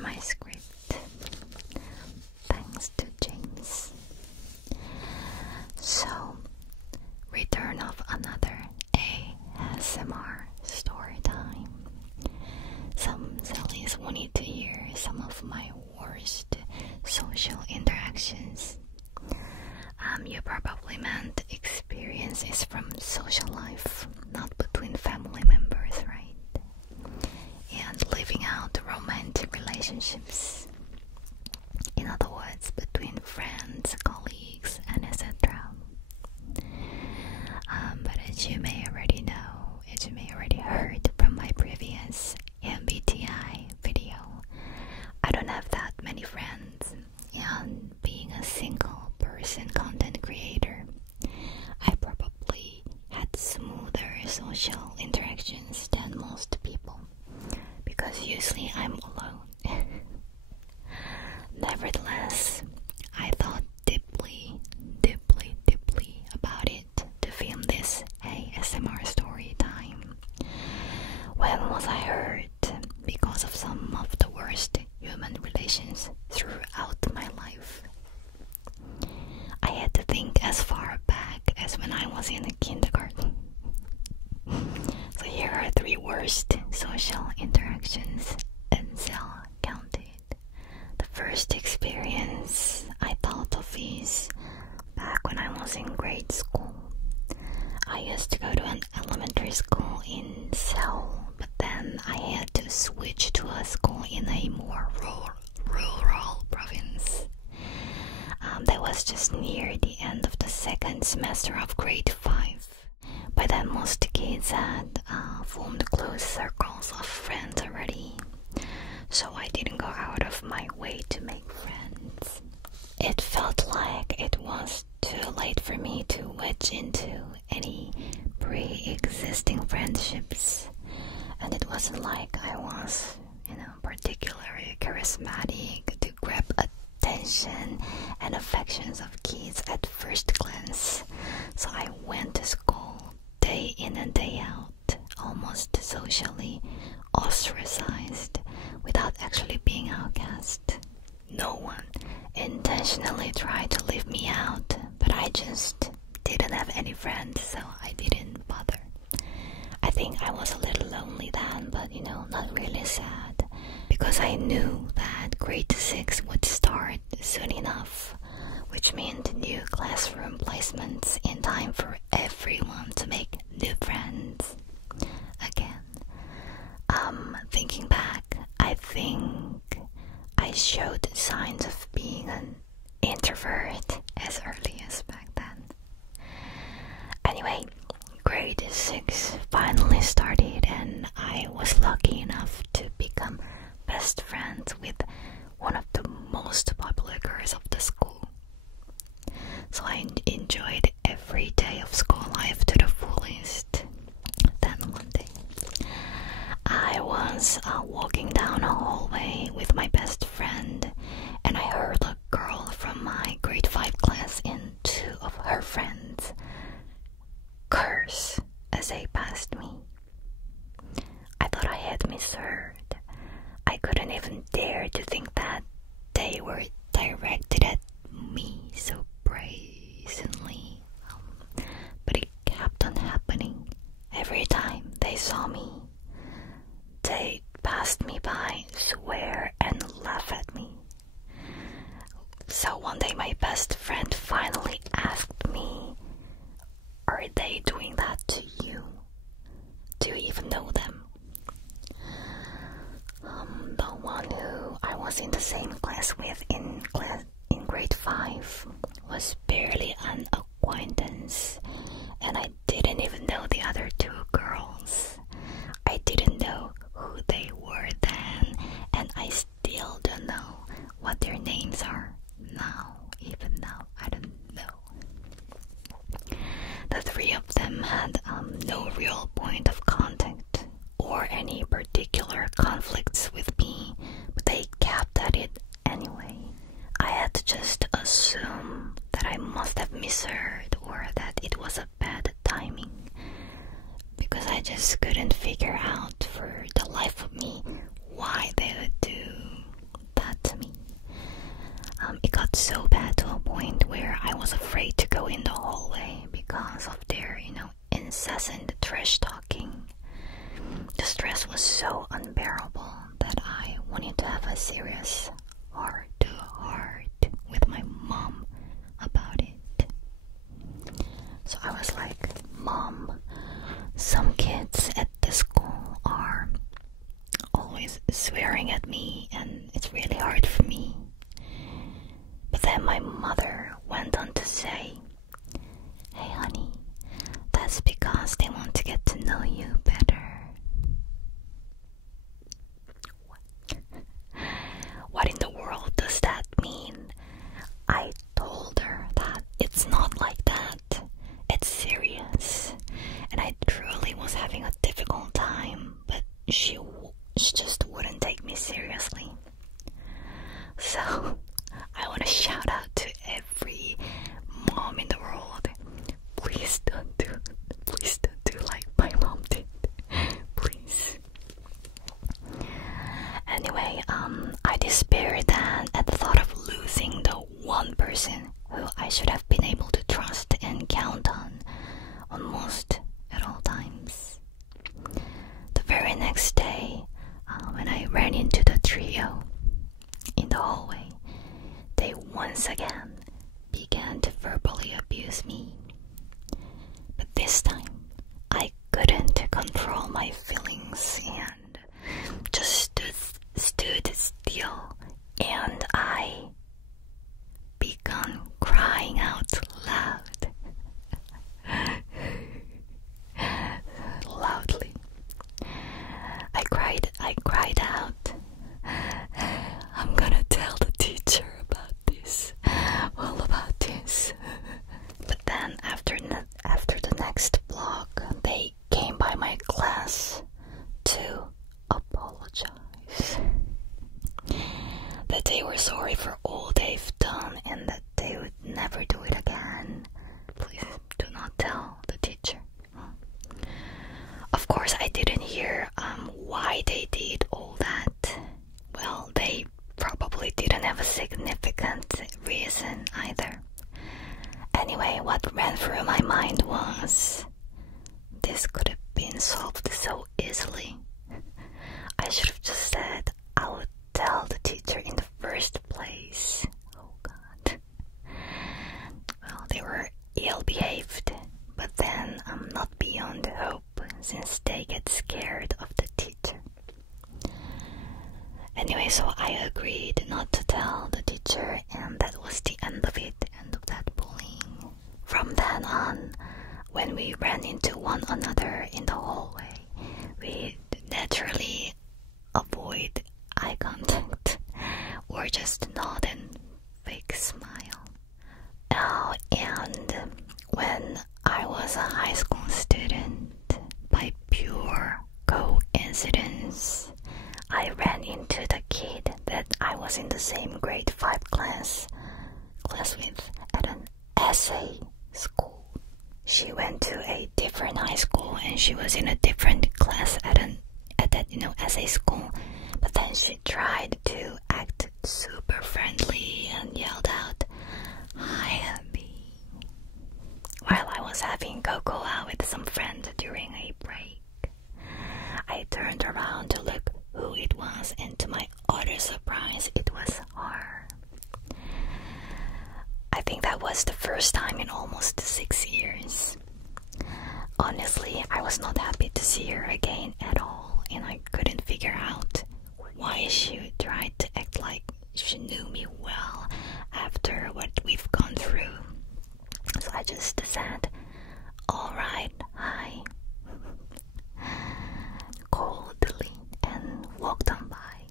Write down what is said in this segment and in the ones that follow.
my script. Thanks to James. So, return of another ASMR story time. Some Sallies wanted to hear some of my worst social interactions. You probably meant experiences from social life, not between family members, right? And living out romantic relationships. In other words, between friends, colleagues, and etc. But as you may already know, as you may already heard from my previous MBTI video, I don't have that many friends, and being a single person content creator, I probably had smoother social interactions than most people, because usually I'm alone. Nevertheless, I thought deeply about it to film this ASMR story time. When was I hurt because of some of the worst human relations throughout my life? I had to think as far back as when I was in kindergarten. So here are 3 worst social interactions Ansel counted. The first experience I thought of is back when I was in grade school. I used to go to an elementary school in Seoul, but then I had to switch to a school in a more rural province. That was just near the end of the second semester of grade 5. By then most kids had formed close circles of friends already, so I didn't go out of my way to make friends. It felt like it was too late for me to wedge into any pre-existing friendships, and it wasn't like I was, particularly charismatic to grab attention and affections of kids at first glance. So I went to school day in and day out, almost socially ostracized without actually being outcast. No one intentionally tried to leave me out, but I just didn't have any friends, so I didn't bother. I think I was a little lonely then, but not really sad, because I knew that grade 6 would start soon enough, which meant new classroom placements in time for everyone to make new friends again. Thinking back, I think I showed signs of being an introvert as early as back then. Anyway, grade 6 finally started, and I was lucky enough to become best friends with one of the most popular girls of the school. So I enjoyed every day of school life to the fullest. Then one day, I was walking down a hallway with my best friend, and I heard a girl from my grade 5 class and 2 of her friends curse as they passed me. I thought I had misheard. I couldn't even dare to think that they were directed at me so brazenly. But it kept on happening. Every time they saw me, they passed me by, swear and laugh at me. So one day my best friend finally asked me, "Are they doing that to you? Do you even know them?" The one who I was in the same class with in grade 5 was barely an acquaintance, and I didn't even know the other 2 girls. I didn't know who they were then, and I still don't know what their names are now. Even now, I don't know. The 3 of them had no real point of contact or any particular conflicts with me, but they kept at it anyway. I had to just assume that I must have misheard, or that it was a bad timing, because I just couldn't figure out for the life of me why they would do got so bad to a point where I was afraid to go in the hallway because of their, incessant trash talking. The stress was so unbearable that I wanted to have a serious heart-to-heart with my mom about it. So I was like, Mom, some kids at the school are always swearing at me and it's really hard for me. But then my mother went on to say, hey honey, that's because they want to get to know you better. What in the world does that mean? I told her that it's not like that. It's serious. And I truly was having a difficult time, but she just wouldn't take me seriously. So I want to shout out to every mom in the world. Please don't do like my mom did. Please. Anyway, I despaired then at the thought of losing the one person who I should have been able to trust and count on almost at all times. The very next day, when I ran into the trio in the hallway, they once again began to verbally abuse me. But this time, I couldn't control my feelings and just stood still, and I began crying out loudly. I cried out, I'm gonna tell the teacher about this, all about this. But then after the next block, they came by my class to apologize. That they were sorry for all they've done and that they would never do it again. Please do not tell the teacher. Of course, I didn't hear why they did all that. Well, they probably didn't have a significant reason either. Anyway, what ran through my mind was, this could have been solved so easily. I should have just said I would tell the teacher in the first place. Oh God. Well, they were ill-behaved, but then I'm not beyond hope since they get scared of the teacher. Anyway, so I agreed not to tell the teacher, and that was the end of it, end of that bullying. From then on, when we ran into one another in the hallway, we naturally avoid eye contact or just nod and fake smile. Oh, and when I was a high school student, by pure coincidence, I ran into the kid that I was in the same grade 5 class with at an essay school. She went to a different high school and she was in a different class at that essay school. But then she tried to act super friendly and yelled out, "Hi, Abby," while I was having cocoa with some friends during a break. I turned around to look who it was, and to my utter surprise, it was her. I think that was the first time in almost 6 years. Honestly, I was not happy to see her again at all, and I couldn't figure out why she tried to act like she knew me well after what we've gone through. So I just said, "Alright, hi," coldly, and walked on by.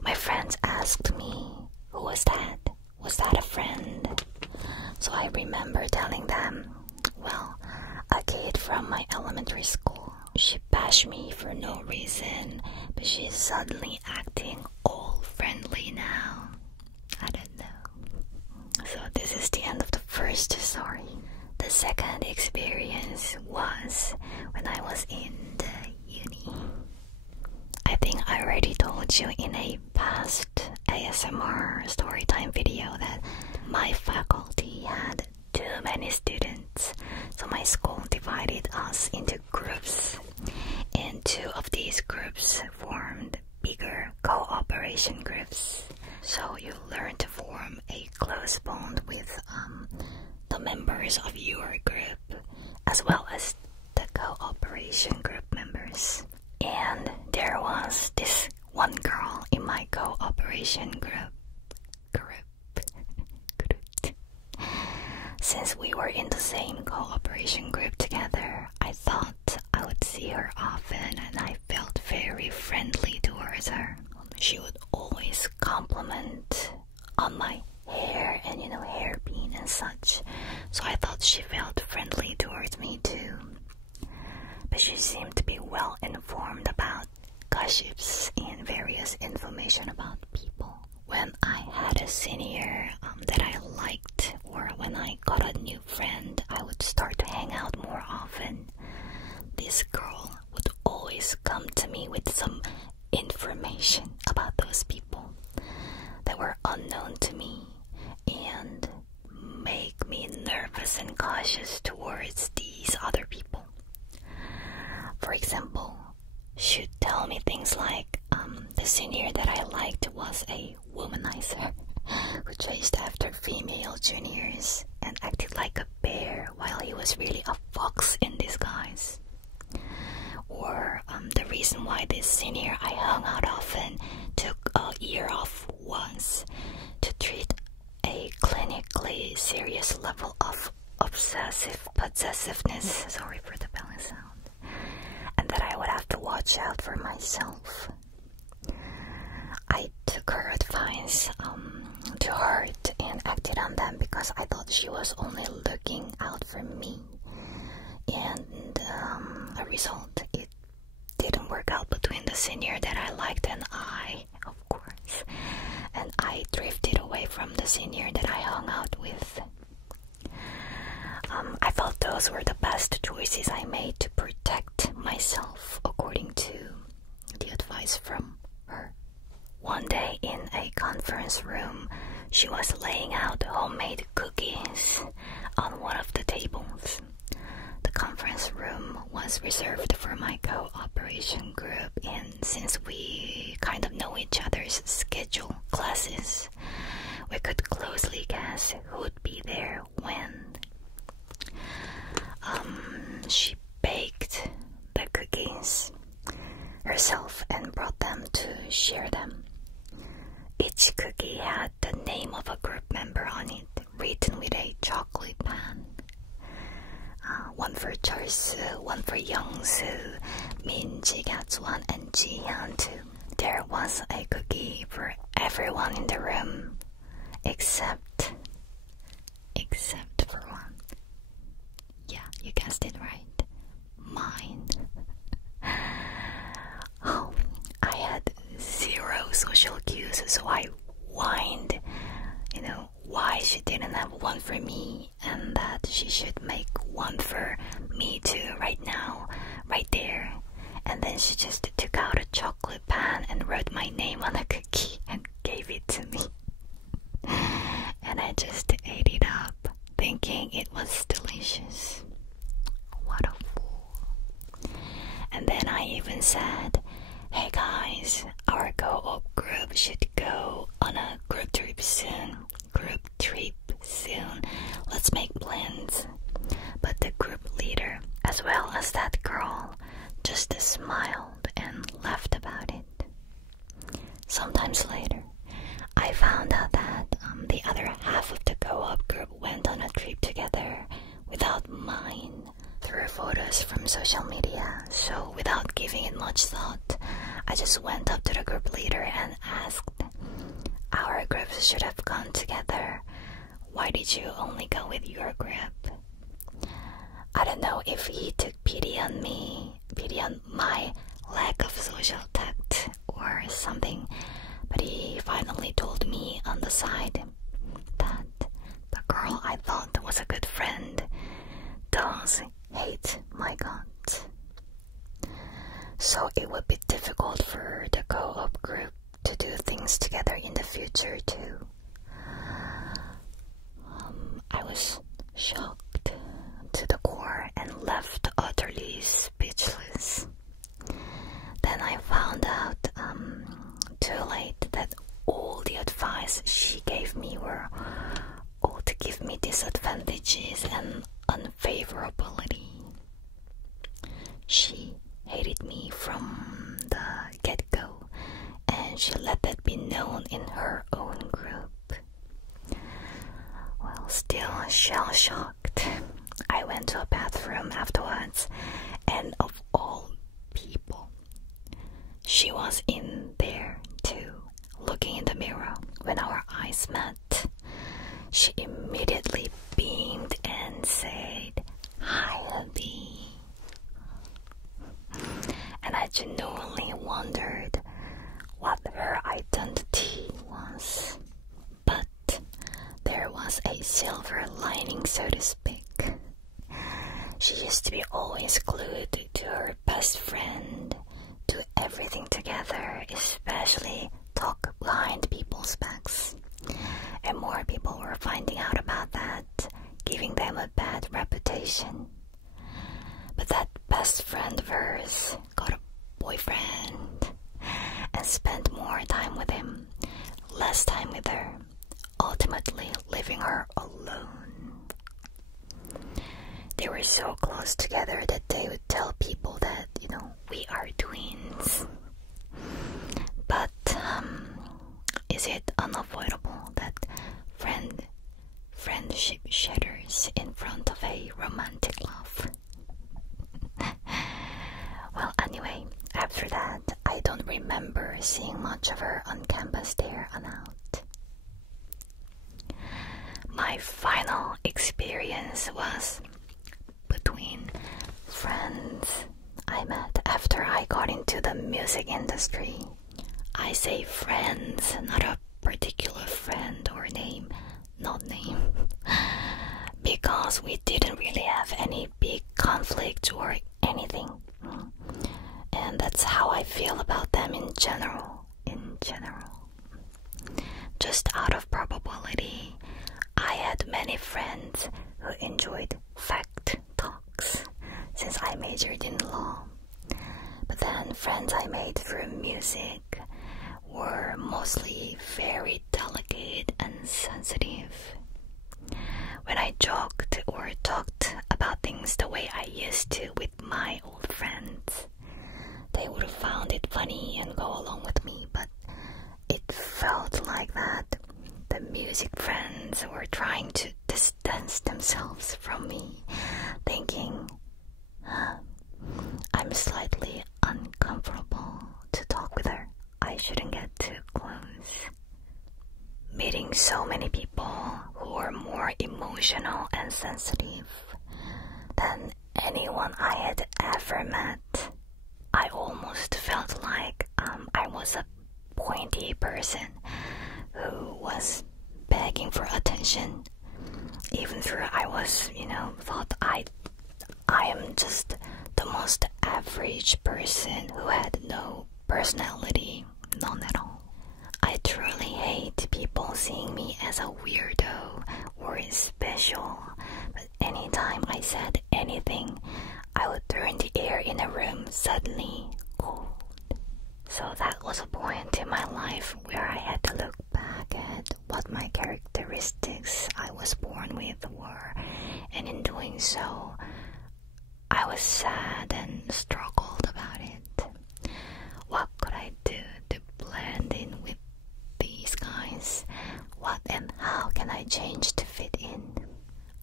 My friends asked me, "Who was that? Was that a friend?" So I remember telling them, "Well, a kid from my elementary school. She bashed me for no reason, but she's suddenly acting all friendly now. I don't know." So this is the end of the first story. The second experience was when I was in the uni. I think I already told you in a past ASMR storytime video that my faculty had too many students, so my school divided us into groups, and 2 of these groups formed bigger cooperation groups. So you learn to form a close bond with the members of your group as well as the cooperation group members. And there was this one girl in my cooperation group. Since we were in the same cooperation group together, I thought I would see her often, and I felt very friendly towards her. She would always compliment on my hair and hairpin and such, so I thought she felt friendly towards me too. But she seemed to be well informed about gossips and various information about people. When I had a senior that I liked, or when I got a new friend, I would start to hang out more often. This girl would always come to me with some information about those people that were unknown to me and make me nervous and cautious towards these other people. For example, she'd tell me things like the senior that I liked was a womanizer who chased after female juniors and acted like a bear while he was really a fox in disguise. Or the reason why this senior I hung out often took a year off was to treat a clinically serious level of obsessive possessiveness, sorry for the belly sound, and that I would have to watch out for myself. I took her advice to heart and acted on them because I thought she was only looking out for me. And a result, it didn't work out between the senior that I liked and I, of course. And I drifted away from the senior that I hung out with. I felt those were the best choices I made to protect myself, according to the advice from her. One day in a conference room, she was laying out homemade cookies on one of the tables. The conference room was reserved for my cooperation group, and since we kind of know each other's schedule classes, we could closely guess who would be there when. She baked the cookies herself and brought them to share them. Each cookie had the name of a group member on it, written with a chocolate pan. One for Charsu, one for Youngsu, Min, Jigatsuan, and Jihyun too. There was a cookie for everyone in the room, except for one. Yeah, you guessed it right. Mine. Oh, I had 0 social cues, so I whined, why she didn't have one for me and that she should make one for me too right now, right there. And then she just took out a chocolate pan and wrote my name on a cookie and gave it to me. And I just ate it up, thinking it was delicious. What a fool. And then I even said, hey guys, our co-op group should go on a group trip soon. Let's make plans. But the group leader, as well as that girl, just smiled and laughed about it. Sometimes later, I found out that the other half of the co-op group went on a trip together without mine through photos from social media. So without giving it much thought, I just went up to the group leader and asked, our groups should have gone together. Why did you only go with your group? I don't know if he took pity on me, pity on my lack of social tact or something, but he finally told me on the side that the girl I thought was a good friend does hate my guts. So it would be difficult for the co-op group to do things together in the future too. I was shocked to the core and left utterly speechless. Then I found out too late that all the advice she gave me were all to give me disadvantages and unfavorability. She hated me from the get-go, and she let that be known in her own group. Well, still shell-shocked, I went to a bathroom afterwards, and of all people, she was in there too, looking in the mirror. When our eyes met, she immediately beamed and said, "Hi, Abby." And I genuinely wondered what her identity was. But there was a silver lining, so to speak. She used to be always glued to her best friend, do everything together, especially talk behind people's backs. And more people were finding out about that, giving them a bad reputation. But that best friend of hers got a boyfriend and spent more time with him, less time with her, ultimately leaving her alone. They were so close together that they would tell people that, we are twins. But is it unavoidable that friendship shatters in front of a romantic love? Well, anyway, after that, I don't remember seeing much of her on campus there on out. My final experience was between friends I met after I got into the music industry. I say friends, not a particular friend or name, not name, because we didn't really have any big conflict or anything. And that's how I feel about them in general. Just out of probability, I had many friends who enjoyed fact talks since I majored in law. But then friends I made through music were mostly very delicate and sensitive. When I joked or talked about things the way I used to with my old friends, they would have found it funny and go along with me, but it felt like that the music friends were trying to distance themselves from me, thinking, I'm slightly uncomfortable to talk with her. I shouldn't get too close. Meeting so many people who are more emotional and sensitive than anyone I had ever met, I almost felt like I was a pointy person who was begging for attention, even though I was, thought I am just the most average person who had no personality, none at all. I truly hate people seeing me as a weirdo or special, but anytime I said anything, I would turn the air in a room suddenly cold. So that was a point in my life where I had to look back at what my characteristics I was born with were, and in doing so, I was sad and struggled about it. What could I do to blend in with these guys? What and how can I change to fit in?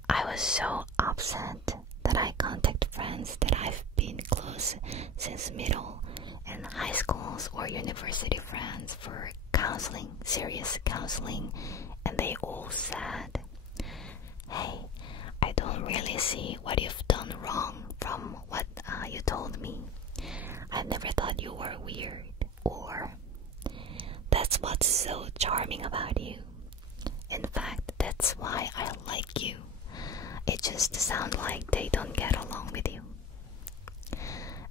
I was so upset that I contacted friends that I've been close since middle and high schools or university friends for counseling, serious counseling, and they all said, "Hey, I don't really see what you've done wrong from what you told me. I never thought you were weird," or "That's what's so charming about you. In fact, that's why I like you. It just sounds like they don't get along with you."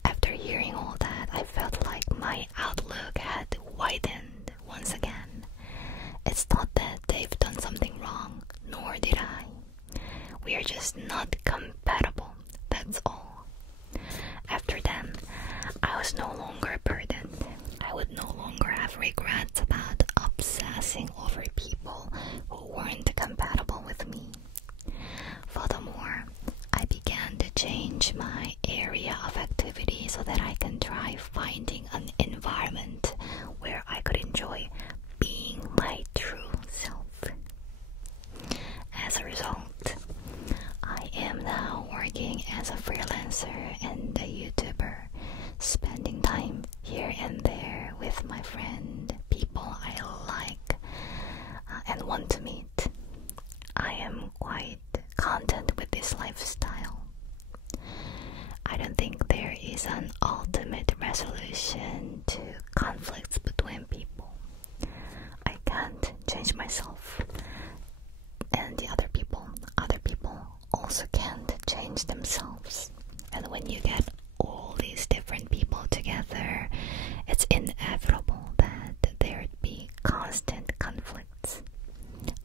After hearing all that, I felt like my outlook had widened once did I. We are just not compatible, that's all. After then, I was no longer burdened. I would no longer have regrets about obsessing over people who weren't compatible with me. Furthermore, I began to change my area of activity so that I can try finding an environment where I could enjoy being my true self. As a result, I am now working as a freelancer and a YouTuber, spending time here and there with my friend, people I like and want to meet. I am quite content with this lifestyle. I don't think there is an ultimate resolution to conflicts between people. I can't change myself, and the other people also can't change themselves. And when you get all these different people together, it's inevitable that there'd be constant conflicts.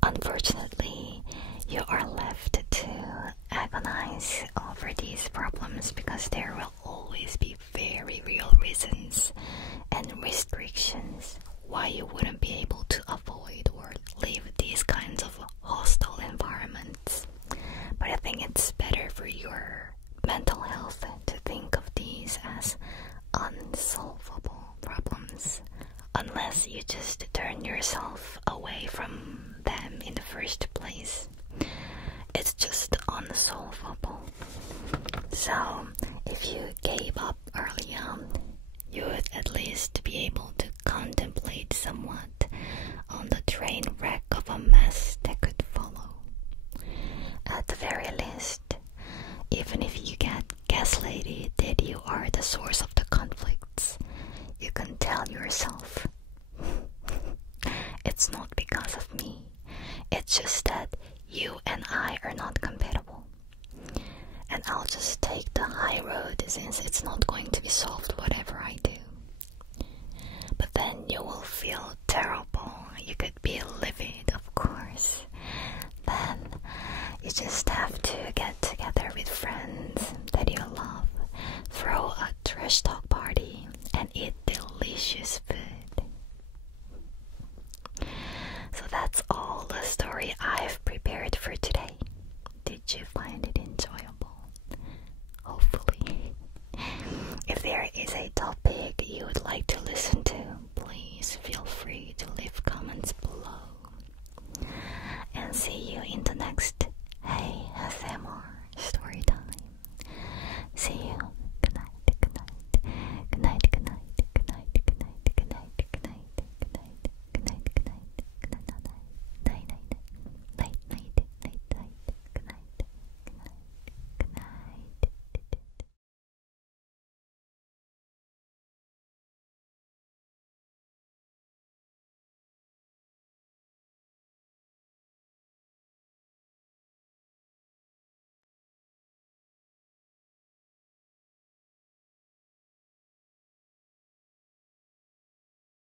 Unfortunately, you are left to agonize over these problems because there will always be very real reasons and restrictions why you wouldn't be able to avoid or leave these kinds of hostile environments. But I think it's better for your mental health to think of these as unsolvable problems, unless you just turn yourself away from them in the first place. It's just unsolvable. So, if you gave up early on, you would at least be able to contemplate somewhat on the train wreck of a mess that could follow. At the very least, even if you get gaslighted that you are the source of the conflicts, you can tell yourself, it's not because of me, it's just that you and I are not compatible. And I'll just take the high road since it's not going to be solved whatever I do. But then you will feel terrible. You could be livid, of course. Then you just have